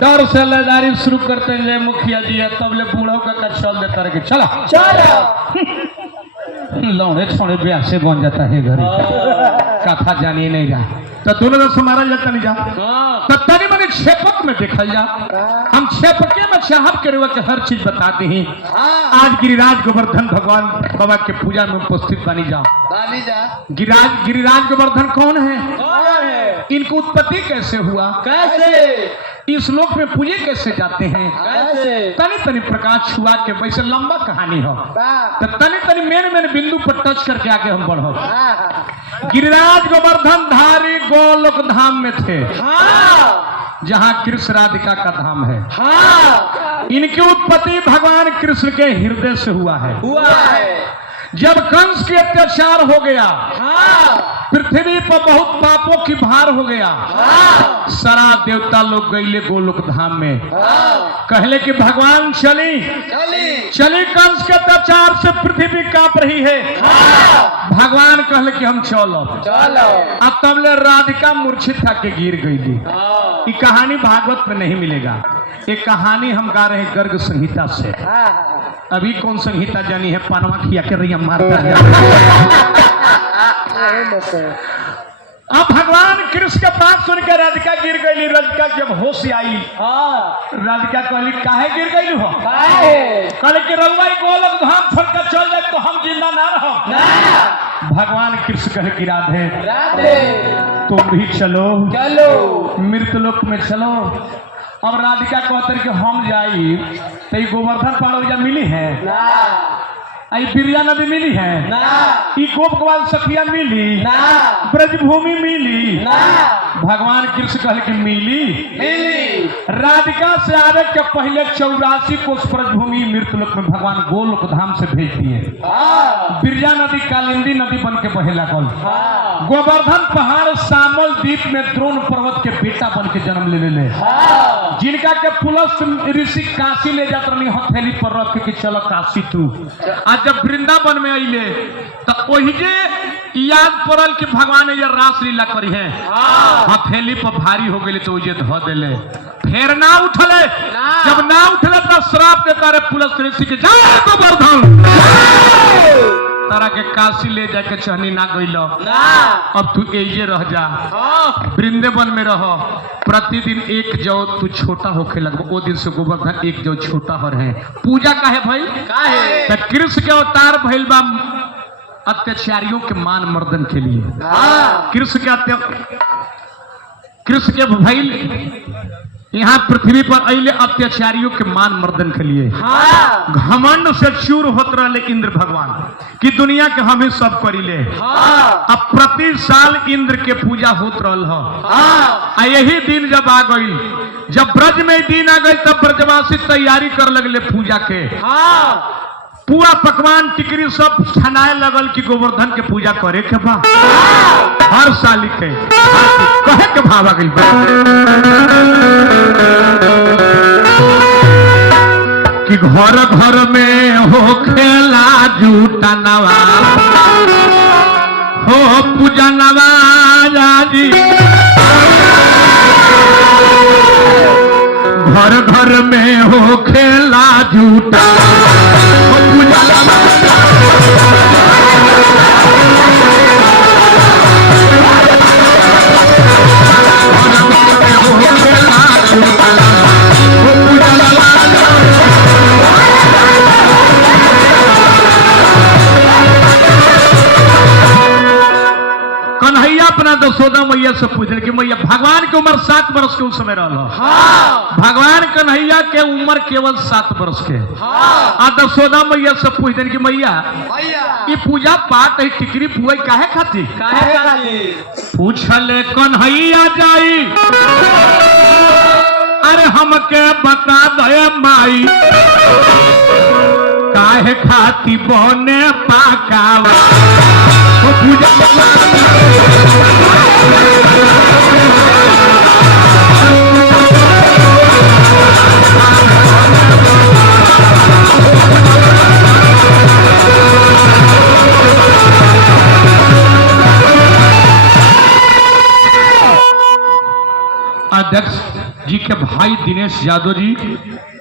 डर से लेदारी शुरू करते हैं मुखिया जी है तब ले बूढ़ों का चल देता रहे चला चलो लौड़े छोड़े ब्याह से बन जाता है घर कथा जानिए नहीं जा तो दोनों का समारा जाता नहीं जा तो तनी मनी छेपक में देखा जा हम छेपके में चाहत के रुआ के हर चीज बताते हैं आज गिरिराज गोवर्धन भगवान बाबा के पूजा में उपस्थित बनी जा गिरिराज गोवर्धन कौन है इनको उत्पत्ति कैसे हुआ कैसे इस लोक में पूजे कैसे जाते हैं कैसे तनी तनी प्रकाश छुआ के वैसे लंबा कहानी हो तो तनी तनी मेन बिंदु पर टच करके आगे हम बढ़ो गिरिराज गोवर्धन धारी गोलोक धाम में थे जहाँ कृष्ण राधिका का धाम है इनकी उत्पत्ति भगवान कृष्ण के हृदय से हुआ है जब कंस के अत्याचार हो गया पृथ्वी पर बहुत पापों की भार हो गया सारा देवता लोग गईले गोलोक धाम में कहले कि भगवान चली कंस के अत्याचार से पृथ्वी कांप रही है भगवान कहले कि हम चलो अब तबले राधिका मूर्छित था के गिर गई ये कहानी भागवत में नहीं मिलेगा ये कहानी हम गा रहे गर्ग संहिता से अभी कौन संहिता जानी है पानवा खिया के रही मारता है अब भगवान कृष्ण के बात सुन के राधिका गिर गई राधिका जब होश आई राधिका कहली काहे गिर गई हो कहले कि रउआ गोलोक धाम छोड़ कर चल जाए तो हम जिंदा ना रहो भगवान कृष्ण कहे कि राधे तुम भी चलो मृतलोक में चलो अब राधिका कहते कि हम जाई तो गोवर्धन पर्वत मिली है आई बिरिया नदी मिली है ई गोप गोपाल सखिया मिली ब्रजभूमि मिली भगवान कृष्ण कहले कि मिली राधिका से आने के पहले 84 कोस ब्रजभूमि मृतलोक में भगवान गोलोक धाम से भेज दिए बिरिया नदी कालिंदी नदी बन के बहे लागल गोवर्धन पहाड़ सामल द्वीप में द्रोण पर्वत के बेटा बन के जन्म ले जिनका के पुलस ऋषि काशी ले जात रही हथेली पर रख के चल काशी तू आज जब वृंदावन में अइले तो वही जे याद पड़ल कि भगवान ये रास लीला करी है हथेली पर भारी हो गई तो ये धो देले फिर ना उठले जब ना उठले तो श्राप देता रहे पुलस ऋषि के जाओ गोवर्धन तारा के काशी ले जाके चहनी ना गइलो अब तू एजे रह जा वृंदावन में रहो प्रतिदिन एक जौ तू छोटा होके लगो वो दिन से गोवर्धन एक जौ छोटा हो रहे पूजा काहे भइल तो कृष्ण के अवतार भइल बा अत्याचारियों के मान मर्दन के लिए कृष्ण के भइल यहाँ पृथ्वी पर अइले अत्याचारियों के मान मर्दन के लिए घमंड से चूर होत रहे इंद्र भगवान कि दुनिया के हमें सब करिले अब प्रति साल इंद्र के पूजा होत रहा यही दिन जब आ गई जब ब्रज में दिन आ गई तब ब्रजवासी तैयारी कर लगले पूजा के पूरा पकवान टिकरी सब छनाए लगल कि गोवर्धन के पूजा करे के बा हर साल के कहे के भावा गई कि घर घर में हो खेला जूटा नवा हो पूजा नवाजा जी घर घर में हो खेला जूटा हो पूजा कन्हैया अपना यशोदा मैया से पूछे कि मैया भगवान की उम्र 7 वर्ष के उस समय रहा भगवान कन्हैया के उम्र केवल 7 वर्ष के यशोदा मैया से पूछते कि मैया ये पूजा पाठ है टिकरी पुआई काहे खाती पूछले कन्हैया जाई अरे हमके बता दे माई काहे खाती बने पाकावा पूजा अध्यक्ष जी के भाई भाई दिनेश यादव जी